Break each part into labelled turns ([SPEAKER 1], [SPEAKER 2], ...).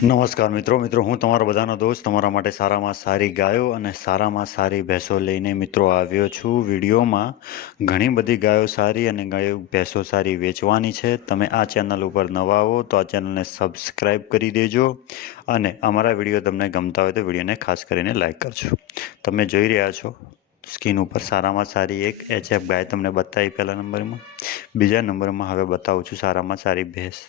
[SPEAKER 1] નમસ્કાર મિત્રો મિત્રો, હું તમારો બધાનો દોસ્ત, તમારા માટે સારામાં સારી ગાયો અને સારામાં સારી ભેંસો લઈને મિત્રો આવ્યો છું. વિડીયોમાં ઘણી બધી ગાયો સારી અને ગાયો ભેંસો સારી વેચવાની છે. તમે આ ચેનલ ઉપર નવા આવો તો આ ચેનલને સબસ્ક્રાઈબ કરી દેજો અને અમારા વીડિયો તમને ગમતા હોય તો વિડીયોને ખાસ કરીને લાઈક કરજો. તમે જોઈ રહ્યા છો, સ્કીન ઉપર સારામાં સારી એક એચએફ ગાય તમને બતાવી પહેલા નંબરમાં. બીજા નંબરમાં હવે બતાવું છું સારામાં સારી ભેંસ.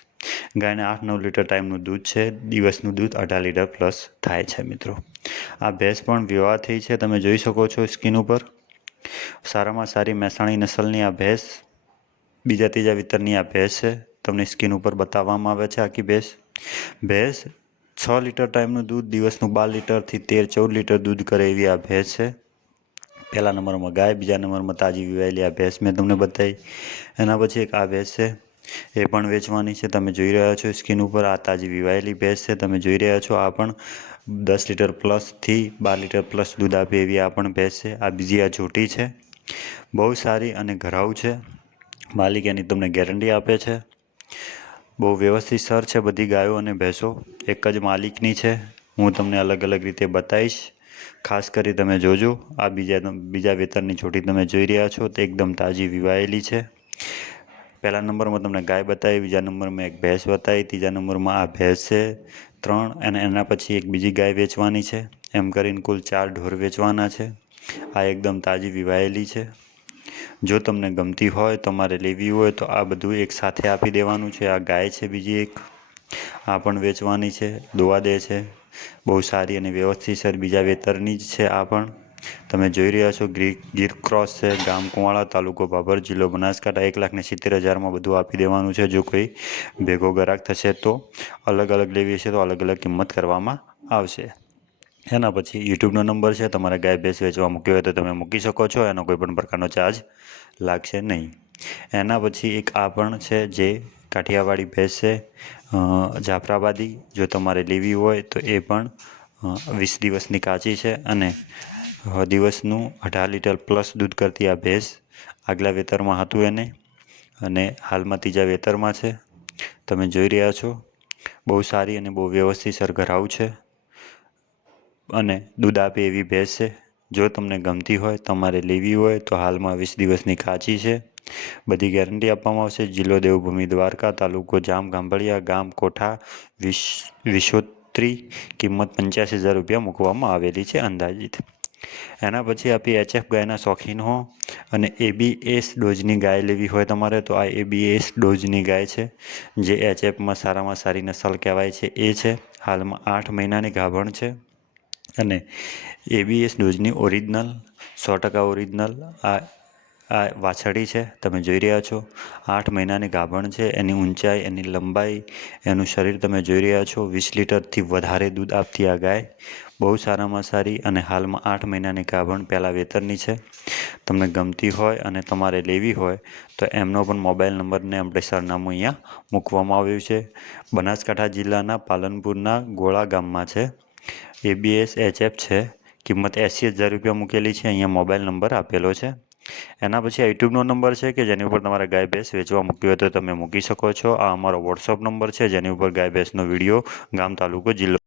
[SPEAKER 1] ગાયને આઠ નવ લીટર ટાઈમનું દૂધ છે, દિવસનું દૂધ અઢાર લીટર પ્લસ થાય છે મિત્રો. આ ભેંસ પણ વિવાહ થઈ છે, તમે જોઈ શકો છો સ્કીન ઉપર. સારામાં સારી મહેસાણી નસલની આ ભેંસ, બીજા ત્રીજા વિતરની આ ભેંસ છે, તમને સ્કીન ઉપર બતાવવામાં આવે છે આખી ભેંસ. ભેંસ છ લીટર ટાઈમનું દૂધ, દિવસનું બાર લીટરથી તેર ચૌદ લીટર દૂધ કરે એવી આ ભેંસ છે. પહેલા નંબરમાં ગાય, બીજા નંબરમાં તાજી વિવાયેલી આ ભેંસ મેં તમને બતાવી. એના પછી એક આ ભેંસ છે. એ પણ વેચવાની છે. તમે જોઈ રહ્યા છો સ્કીન ઉપર. આ તાજી વિવાયેલી ભેંસ છે. તમે જોઈ રહ્યા છો, આ પણ દસ લીટર પ્લસથી બાર લીટર પ્લસ દૂધ આપે એવી આ પણ ભેંસ છે. આ બીજી આ જોટી છે. બહુ સારી અને ઘરાઉ છે. માલિક એની તમને ગેરંટી આપે છે. બહુ વ્યવસ્થિત સર છે બધી ગાયો અને ભેંસો. એક જ માલિકની છે. હું તમને અલગ અલગ રીતે બતાવીશ. ખાસ કરી તમે જોજો. આ બીજા બીજા વેતરની છોટી તમે જોઈ રહ્યા છો. તે એકદમ તાજી વિવાયેલી છે. પહેલા નંબરમાં તમને ગાય બતાવી, બીજા નંબરમાં એક ભેંસ બતાવી, ત્રીજા નંબરમાં આ ભેંસ છે. ત્રણ, અને એના પછી એક બીજી ગાય વેચવાની છે. એમ કરીને કુલ ચાર ઢોર વેચવાના છે. આ એકદમ તાજી વિવાયેલી છે. જો તમને ગમતી હોય, તમારે લેવી હોય, તો આ બધું એક સાથે આપી દેવાનું છે. આ ગાય છે બીજી એક. આ પણ વેચવાની છે. દોવા દે છે. બહુ સારી અને વ્યવસ્થિત સર બીજા વેતરની જ છે આ પણ. તમે જોઈ રહ્યા છો ગીર ગીર ક્રોસ છે, ગામ કુવાળા, તાલુકો ભાભર, જિલ્લો બનાસકાંઠા. એક લાખને સિત્તેર હજારમાં બધું આપી દેવાનું છે. જો કોઈ ભેગો ગરાક થશે તો અલગ અલગ લેવી હશે તો અલગ અલગ કિંમત કરવામાં આવશે. એના પછી યુટ્યુબનો નંબર છે. તમારે ગાય ભેંસ વેચવા મૂકી હોય તો તમે મૂકી શકો છો. એનો કોઈ પણ પ્રકારનો ચાર્જ લાગશે નહીં. એના પછી એક આ પણ છે જે કાઠિયાવાડી ભેંસ છે જાફરાબાદી. જો તમારે લેવી હોય તો એ પણ વીસ દિવસની કાચી છે અને દિવસનું અઢાર લીટર પ્લસ દૂધ કરતી આ ભેંસ આગલા વેતરમાં હતું એને અને હાલમાં ત્રીજા વેતરમાં છે. તમે જોઈ રહ્યા છો, બહુ સારી અને બહુ વ્યવસ્થિત સરઘરાવ છે અને દૂધ આપે એવી ભેંસ છે. જો તમને ગમતી હોય, તમારે લેવી હોય, તો હાલમાં વીસ દિવસની કાચી છે. બધી ગેરંટી આપવામાં આવશે. જિલ્લો દેવભૂમિ, દ્વારકા, તાલુકો, જામ, ગાંભળિયા, ગામ, કોઠા, વિશ, વિશોત્રી કિંમત પંચ્યાસી હજાર રૂપિયા મૂકવામાં આવેલી છે અંદાજિત. એના પછી આપી એચએફ ગાયના શોખીન હો. અને એબીએસ ડોઝની ગાય લેવી હોય તમારે તો આ એબીએસ ડોઝની ગાય છે, જે એચએફમાં સારામાં સારી નસલ કહેવાય છે. એ છે, હાલમાં આઠ મહિનાની ગાભણ છે. અને એબીએસ ડોઝની ઓરિજિનલ, સો ટકા ઓરિજિનલ, આ આ વાછડી છે, તમે જોઈ રહ્યા છો. આઠ મહિનાની ગાભણ છે, એની ઊંચાઈ, એની લંબાઈ, એનું શરીર તમે જોઈ રહ્યા છો. વીસ લીટરથી વધારે દૂધ આપતી આ ગાય. બહુ સારામાં સારી અને હાલમાં આઠ મહિનાની ગાભણ પહેલાં વેતરની છે. તમને ગમતી હોય અને તમારે લેવી હોય, તો એમનો પણ મોબાઈલ નંબરને આપણે સરનામું અહીંયા મૂકવામાં આવ્યું છે. બનાસકાંઠા જિલ્લાના પાલનપુરના ગોળા ગામમાં છે. એબીએસ એચએફ છે. કિંમત એંસી હજાર રૂપિયા મૂકેલી છે. અહીંયા મોબાઈલ નંબર આપેલો છે. એના પછી આ યુટ્યુબનો નંબર છે કે જેની ઉપર તમારે ગાય ભેંસ વેચવા મૂકી હોય તો તમે મૂકી શકો છો. આ અમારો વોટ્સઅપ નંબર છે, જેની ઉપર ગાય ભેંસનો વીડિયો ગામ તાલુકો જિલ્લો